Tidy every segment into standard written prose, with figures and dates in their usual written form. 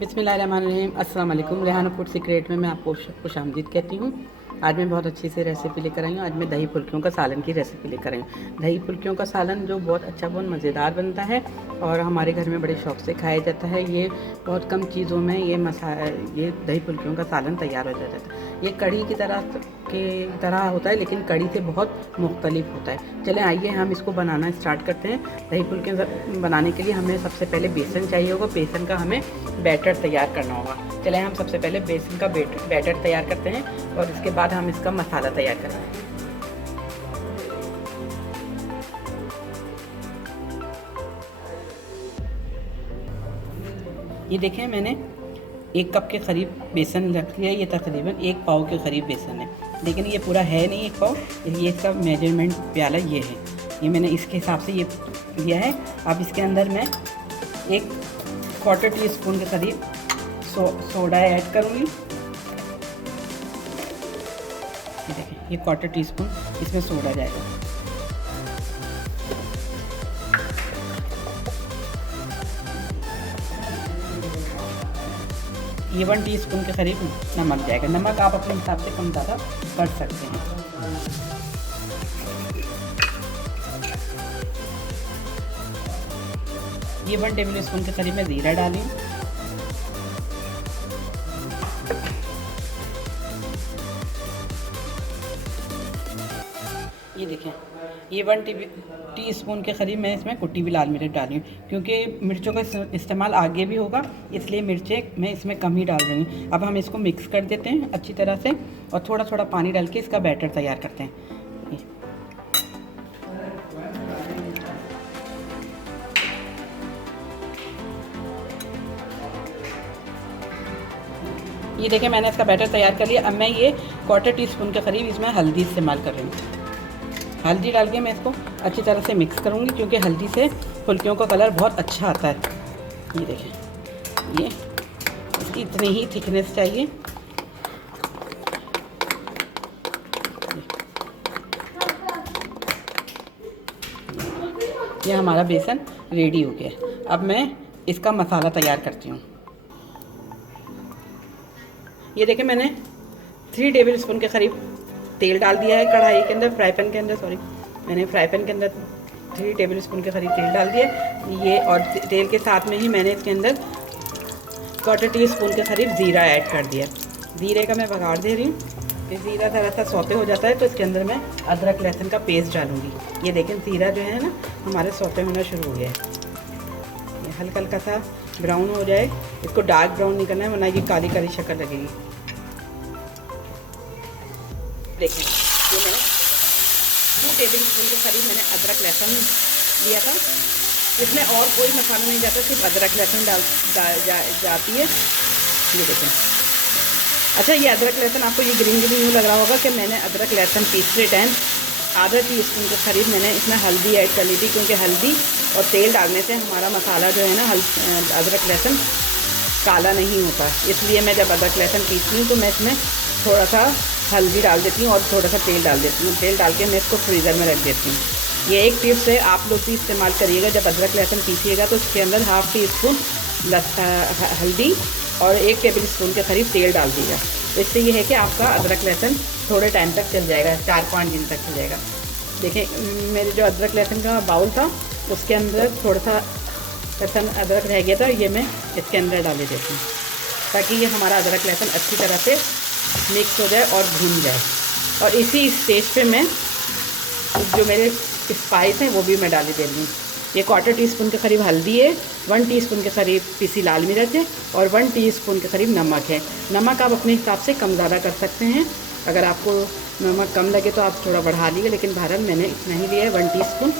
बिस्मिल्लाहिर्रहमानिर्रहीम। अस्सलाम वालेकुम। रेहाना फूड सीक्रेट में मैं आपको खुशामदीद कहती हूँ। आज मैं बहुत अच्छी सी रेसिपी लेकर आई हूँ। आज मैं दही फुल्कियों का सालन की रेसिपी लेकर आई हूँ। दही फुल्कियों का सालन जो बहुत अच्छा, बहुत मज़ेदार बनता है और हमारे घर में बड़े शौक़ से खाया जाता है। ये बहुत कम चीज़ों में ये दही फुल्कियों का सालन तैयार हो जाता है। ये कढ़ी की तरह होता है, लेकिन कढ़ी से बहुत मुख्तलिफ होता है। चलें आइए हम इसको बनाना स्टार्ट करते हैं। दही फुल्कियाँ बनाने के लिए हमें सबसे पहले बेसन चाहिए होगा। बेसन का हमें बैटर तैयार करना होगा। चलें हम सबसे पहले बेसन का बैटर तैयार करते हैं और इसके बाद हम इसका मसाला तैयार करेंगे। ये देखें, मैंने 1 कप के करीब बेसन रख लिया। ये तकरीबन 1 पाव के करीब बेसन है, लेकिन ये पूरा है नहीं 1 पाव। ये इसका मेजरमेंट प्याला ये है। ये मैंने इसके हिसाब से ये लिया है। अब इसके अंदर मैं 1/4 टीस्पून के करीब सोडा ऐड करूँगी। ये देखें, ये 1/4 टीस्पून इसमें सोडा जाएगा। ये 1 टीस्पून के करीब नमक जाएगा। नमक आप अपने हिसाब से कम ज़्यादा कर सकते हैं। ये 1 टेबल स्पून के करीब मैं ज़ीरा डाली। ये देखें, ये 1 टीस्पून के करीब मैं इसमें कुटी हुई लाल मिर्च डाली हूँ, क्योंकि मिर्चों का इस्तेमाल आगे भी होगा, इसलिए मिर्चें मैं इसमें कम ही डाल रही हूँ। अब हम इसको मिक्स कर देते हैं अच्छी तरह से और थोड़ा थोड़ा पानी डाल के इसका बैटर तैयार करते हैं। ये देखें, मैंने इसका बैटर तैयार कर लिया। अब मैं ये 1/4 टीस्पून के करीब इसमें हल्दी इस्तेमाल कर रही हूँ। हल्दी डाल के मैं इसको अच्छी तरह से मिक्स करूँगी, क्योंकि हल्दी से फुल्कियों का कलर बहुत अच्छा आता है। ये देखें, ये इसकी इतनी ही थिकनेस चाहिए। ये हमारा बेसन रेडी हो गया। अब मैं इसका मसाला तैयार करती हूँ। ये देखें, मैंने 3 टेबल स्पून के करीब तेल डाल दिया है कढ़ाई के अंदर, फ्राई पैन के अंदर। मैंने फ्राई पैन के अंदर 3 टेबल स्पून के करीब तेल डाल दिया। ये और तेल के साथ में ही मैंने इसके अंदर 1/4 टीस्पून के करीब ज़ीरा ऐड कर दिया। ज़ीरे का मैं बघाड़ दे रही हूँ। ये ज़ीरा ज़रा सा सौते हो जाता है तो इसके अंदर मैं अदरक लहसुन का पेस्ट डालूँगी। ये देखें, ज़ीरा जो है ना हमारे सौते होना शुरू हो गया है। ये हल्का हल्का सा ब्राउन हो जाए, इसको डार्क ब्राउन नहीं करना है, वरना ये काली काली शक्ल लगेगी। देखें, ये मैंने 2 टेबल स्पून के करीब मैंने अदरक लहसुन लिया था। इसमें और कोई मसाला नहीं जाता, सिर्फ अदरक लहसुन जाती है। ये देखें। अच्छा, ये अदरक लहसुन आपको ये ग्रीन ग्रीन यूँ लग रहा होगा कि मैंने अदरक लहसुन पीसते टाइम ½ टीस्पून के करीब मैंने इसमें हल्दी ऐड कर ली थी, क्योंकि हल्दी और तेल डालने से हमारा मसाला जो है ना अदरक लहसुन काला नहीं होता। इसलिए मैं जब अदरक लहसुन पीसती हूँ तो मैं इसमें थोड़ा सा हल्दी डाल देती हूँ और थोड़ा सा तेल डाल देती हूँ। तेल डाल के मैं इसको फ्रीज़र में रख देती हूँ। ये एक टिप्स है, आप लोग भी इस्तेमाल करिएगा। जब अदरक लहसुन पीसिएगा तो इसके अंदर ½ टीस्पून हल्दी और 1 टेबल स्पून के करीब तेल डाल दीजिएगा। तो इससे ये है कि आपका अदरक लहसुन थोड़े टाइम तक चल जाएगा, 4-5 दिन तक चल जाएगा। देखें, मेरे जो अदरक लहसुन का बाउल था उसके अंदर थोड़ा सा लहसुन अदरक रह गया था, ये मैं इसके अंदर डाल देती हूँ, ताकि ये हमारा अदरक लहसुन अच्छी तरह से मिक्स हो जाए और भून जाए। और इसी स्टेज पे मैं जो मेरे स्पाइस हैं वो भी मैं डाली दे रही हूँ। ये 1/4 टीस्पून के करीब हल्दी है, 1 टीस्पून के करीब पिसी लाल मिर्च है और 1 टीस्पून के करीब नमक है। नमक आप अपने हिसाब से कम ज़्यादा कर सकते हैं। अगर आपको नमक कम लगे तो आप थोड़ा बढ़ा लीजिए, लेकिन बहरहाल मैंने इतना ही लिया है, 1 टीस्पून।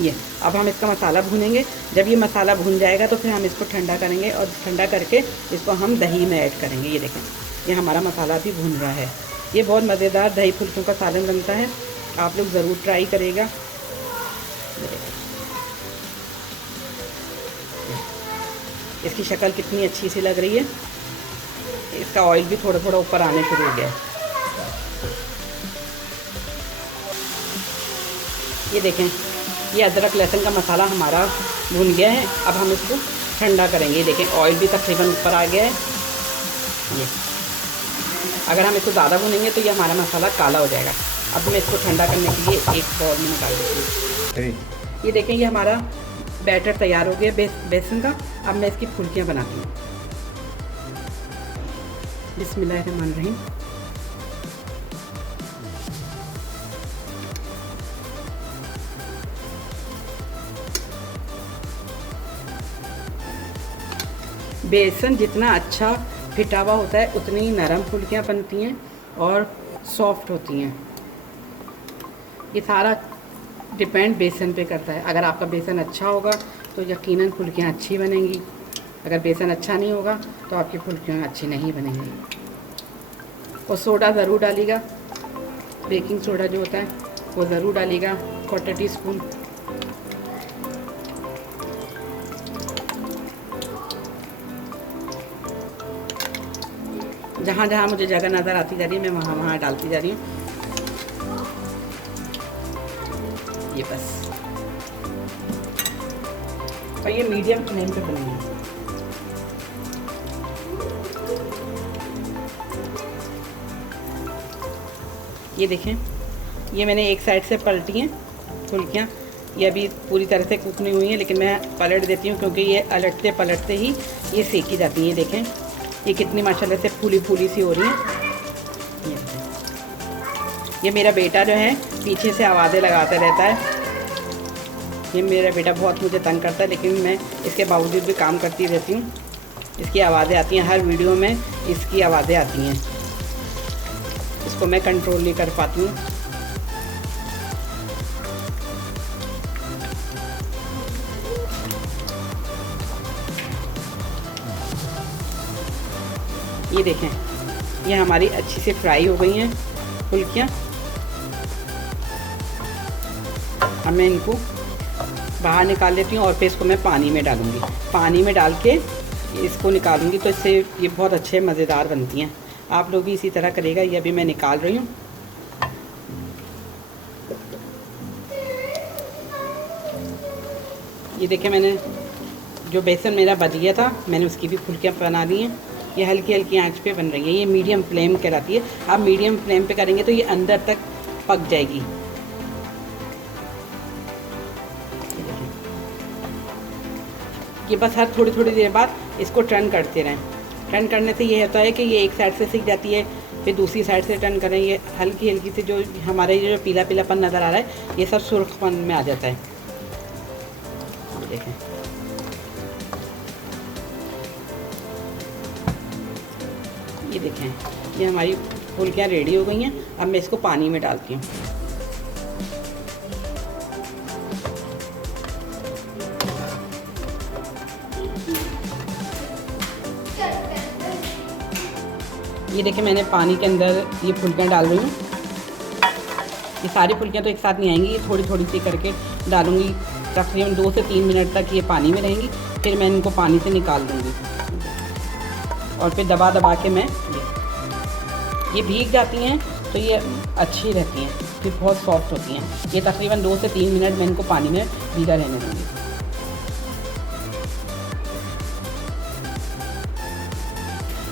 ये अब हम इसका मसाला भूनेंगे। जब ये मसाला भून जाएगा तो फिर हम इसको ठंडा करेंगे और ठंडा करके इसको हम दही में ऐड करेंगे। ये देखें, ये हमारा मसाला भी भून रहा है। ये बहुत मज़ेदार दही फुल्कियों का सालन बनता है, आप लोग ज़रूर ट्राई करेगा। इसकी शक्ल कितनी अच्छी सी लग रही है। इसका ऑयल भी थोड़ा थोड़ा ऊपर आने शुरू हो गया है। ये देखें, ये अदरक लहसुन का मसाला हमारा भुन गया है। अब हम इसको ठंडा करेंगे। देखें ऑयल भी तकरीबन ऊपर आ गया है। ये अगर हम इसको ज़्यादा भुनेंगे तो ये हमारा मसाला काला हो जाएगा। अब मैं इसको ठंडा करने के लिए एक बाउल में निकाल देती हूँ। ये देखें, ये हमारा बैटर तैयार हो गया बेसन का। अब मैं इसकी फुल्कियाँ बनाती हूँ। बिस्मिल्लाहिर्रहमानिर्रहीम। बेसन जितना अच्छा फिटा हुआ होता है उतनी ही नरम फुल्कियाँ बनती हैं और सॉफ्ट होती हैं। ये सारा डिपेंड बेसन पे करता है। अगर आपका बेसन अच्छा होगा तो यकीनन फुल्कियाँ अच्छी बनेंगी। अगर बेसन अच्छा नहीं होगा तो आपकी फुल्कियाँ अच्छी नहीं बनेंगी। और सोडा ज़रूर डालिएगा, बेकिंग सोडा जो होता है वो ज़रूर डालिएगा, 1/4 टीस्पून। जहाँ जहाँ मुझे जगह नज़र आती जा रही है मैं वहाँ वहाँ डालती जा रही हूँ। ये बस, और ये मीडियम फ्लेम पे बनी है। ये देखें, ये मैंने एक साइड से पलटी हैं फुल्कियाँ। ये अभी पूरी तरह से कुक नहीं हुई हैं, लेकिन मैं पलट देती हूँ क्योंकि ये अलटते पलटते ही ये सेकी जाती हैं। देखें ये कितनी माशाल्लाह से फूली फूली सी हो रही हैं। ये मेरा बेटा जो है पीछे से आवाज़ें लगाता रहता है। ये मेरा बेटा बहुत मुझे तंग करता है, लेकिन मैं इसके बावजूद भी काम करती रहती हूँ। इसकी आवाज़ें आती हैं, हर वीडियो में इसकी आवाज़ें आती हैं। इसको मैं कंट्रोल नहीं कर पाती हूँ। ये देखें, ये हमारी अच्छी से फ्राई हो गई हैं फुल्कियाँ। अब मैं इनको बाहर निकाल लेती हूँ और फिर इसको मैं पानी में डालूँगी। पानी में डाल के इसको निकालूँगी तो इससे ये बहुत अच्छे मज़ेदार बनती हैं। आप लोग भी इसी तरह करेगा। ये अभी मैं निकाल रही हूँ। ये देखें, मैंने जो बेसन मेरा बच गया था मैंने उसकी भी फुल्कियाँ बना ली हैं। ये हल्की हल्की आंच पे बन रही है। ये मीडियम फ्लेम कहलाती है। आप मीडियम फ्लेम पे करेंगे तो ये अंदर तक पक जाएगी। ये बस हर थोड़ी थोड़ी देर बाद इसको टर्न करते रहें। टर्न करने से ये होता है कि ये एक साइड से सीख जाती है, फिर दूसरी साइड से टर्न करें। ये हल्की हल्की से जो हमारे ये जो पीला पीलापन नज़र आ रहा है ये सब सुर्खपन में आ जाता है। देखें, ये देखें, ये हमारी फुल्कियाँ रेडी हो गई हैं। अब मैं इसको पानी में डालती हूँ। ये देखें, मैंने पानी के अंदर ये फुल्कियाँ डाल रही हूँ। ये सारी फुल्कियाँ तो एक साथ नहीं आएंगी, ये थोड़ी थोड़ी सी करके डालूँगी। तकरीबन 2 से 3 मिनट तक ये पानी में रहेंगी, फिर मैं इनको पानी से निकाल दूँगी और फिर दबा दबा के मैं ये भीग जाती हैं तो ये अच्छी रहती हैं, फिर बहुत सॉफ्ट होती हैं। ये तकरीबन 2 से 3 मिनट मैं इनको पानी में भीगा रहने दूँगी।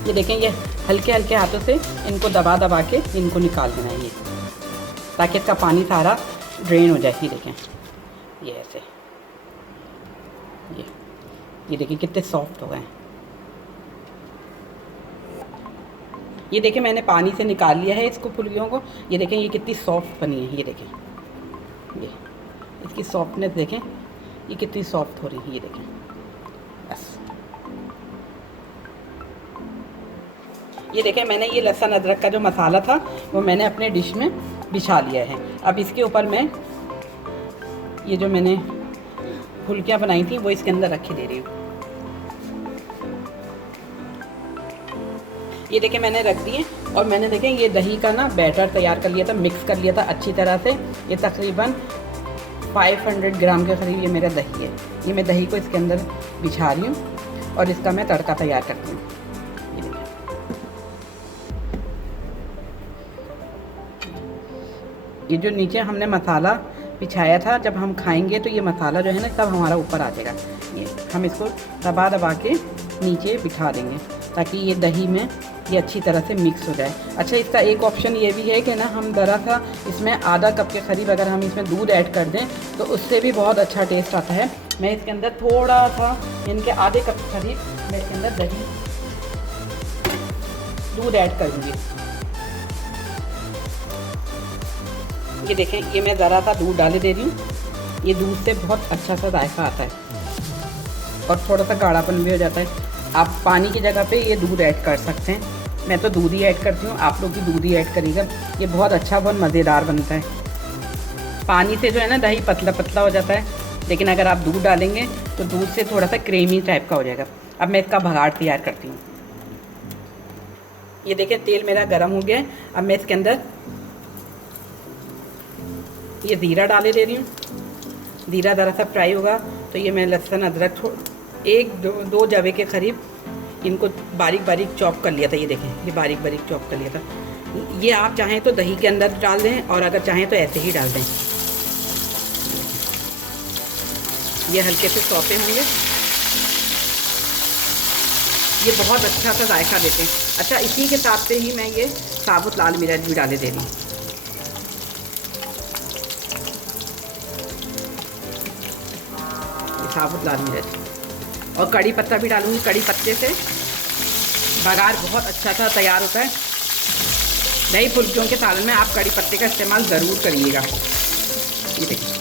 ये देखें, ये हल्के हल्के हाथों से इनको दबा दबा के इनको निकाल देना है, ये ताकि इसका पानी सारा ड्रेन हो जाए। ये देखें, ये ऐसे, ये देखिए कितने सॉफ्ट हो गए हैं। ये देखें, मैंने पानी से निकाल लिया है इसको फुल्कियों को। ये देखें ये कितनी सॉफ्ट बनी है। ये देखें, ये इसकी सॉफ्टनेस देखें, ये कितनी सॉफ्ट हो रही है। ये देखें, बस ये देखें, मैंने ये लहसुन अदरक का जो मसाला था वो मैंने अपने डिश में बिछा लिया है। अब इसके ऊपर मैं ये जो मैंने फुल्कियाँ बनाई थी वो इसके अंदर रख के दे रही हूँ। ये देखें, मैंने रख दिए और मैंने देखें ये दही का ना बैटर तैयार कर लिया था, मिक्स कर लिया था अच्छी तरह से। ये तकरीबन 500 ग्राम के करीब ये मेरा दही है। ये मैं दही को इसके अंदर बिछा रही हूँ और इसका मैं तड़का तैयार करती हूँ। ये जो नीचे हमने मसाला बिछाया था, जब हम खाएंगे तो ये मसाला जो है ना तब हमारा ऊपर आ जाएगा। ये हम इसको दबा दबा के नीचे बिठा देंगे ताकि ये दही में ये अच्छी तरह से मिक्स हो जाए। अच्छा, इसका एक ऑप्शन ये भी है कि ना हम ज़रा सा इसमें आधा कप के करीब अगर हम इसमें दूध ऐड कर दें तो उससे भी बहुत अच्छा टेस्ट आता है। मैं इसके अंदर थोड़ा सा इनके आधे कप के करीब मैं इसके अंदर दही दूध ऐड करूँगी। ये देखें, ये मैं ज़रा सा दूध डाले दे रही हूँ। ये दूध से बहुत अच्छा सा जायका आता है और थोड़ा सा गाढ़ापन भी हो जाता है। आप पानी की जगह पे ये दूध ऐड कर सकते हैं। मैं तो दूध ही ऐड करती हूँ, आप लोग भी दूध ही ऐड करिएगा। ये बहुत अच्छा, बहुत मज़ेदार बनता है। पानी से जो है ना दही पतला पतला हो जाता है, लेकिन अगर आप दूध डालेंगे तो दूध से थोड़ा सा क्रीमी टाइप का हो जाएगा। अब मैं इसका भगाड़ तैयार करती हूँ। ये देखें, तेल मेरा गर्म हो गया है। अब मैं इसके अंदर ये ज़ीरा डाले दे रही हूँ। ज़ीरा ज़रा सा फ्राई होगा तो ये मैं लहसुन अदरक एक दो जवे के करीब इनको बारीक बारीक चॉप कर लिया था। ये देखें, ये बारीक बारीक चॉप कर लिया था। ये आप चाहें तो दही के अंदर डाल दें और अगर चाहें तो ऐसे ही डाल दें। ये हल्के से सौते होंगे, ये बहुत अच्छा सा जायका देते हैं। अच्छा, इसी के साथ से ही मैं ये साबुत लाल मिर्च भी डाले दे रही हूँ। साबुत लाल मिर्च और कड़ी पत्ता भी डालूंगी। कड़ी पत्ते से बघार बहुत अच्छा सा तैयार होता है। दही फुल्कियों के सालन में आप कड़ी पत्ते का इस्तेमाल ज़रूर करिएगा। ये देखिए,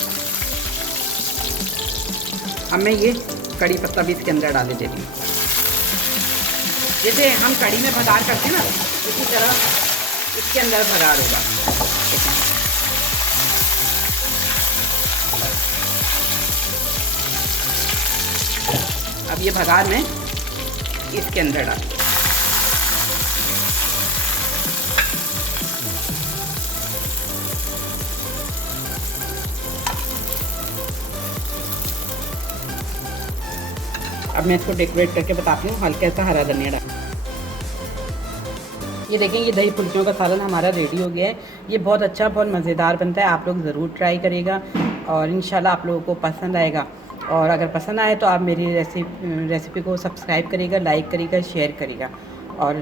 अब मैं ये कड़ी पत्ता भी इसके अंदर डाले दे रही हूँ। जैसे हम कड़ी में बघार करते हैं ना, इसी तरह इसके अंदर बघार होगा। अब ये बघार में इसके अंदर डाल। अब मैं इसको डेकोरेट करके बताती हूँ। हल्का सा हरा धनिया डाल। ये देखें, ये दही फुल्कियों का सालन हमारा रेडी हो गया है। ये बहुत अच्छा, बहुत मज़ेदार बनता है। आप लोग ज़रूर ट्राई करिएगा और इंशाल्लाह आप लोगों को पसंद आएगा। और अगर पसंद आए तो आप मेरी रेसिपी को सब्सक्राइब करिएगा, लाइक करिएगा, शेयर करिएगा। और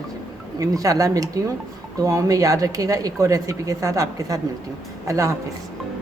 इंशाल्लाह मिलती हूँ, दुआओं में याद रखिएगा। एक और रेसिपी के साथ आपके साथ मिलती हूँ। अल्लाह हाफिज़।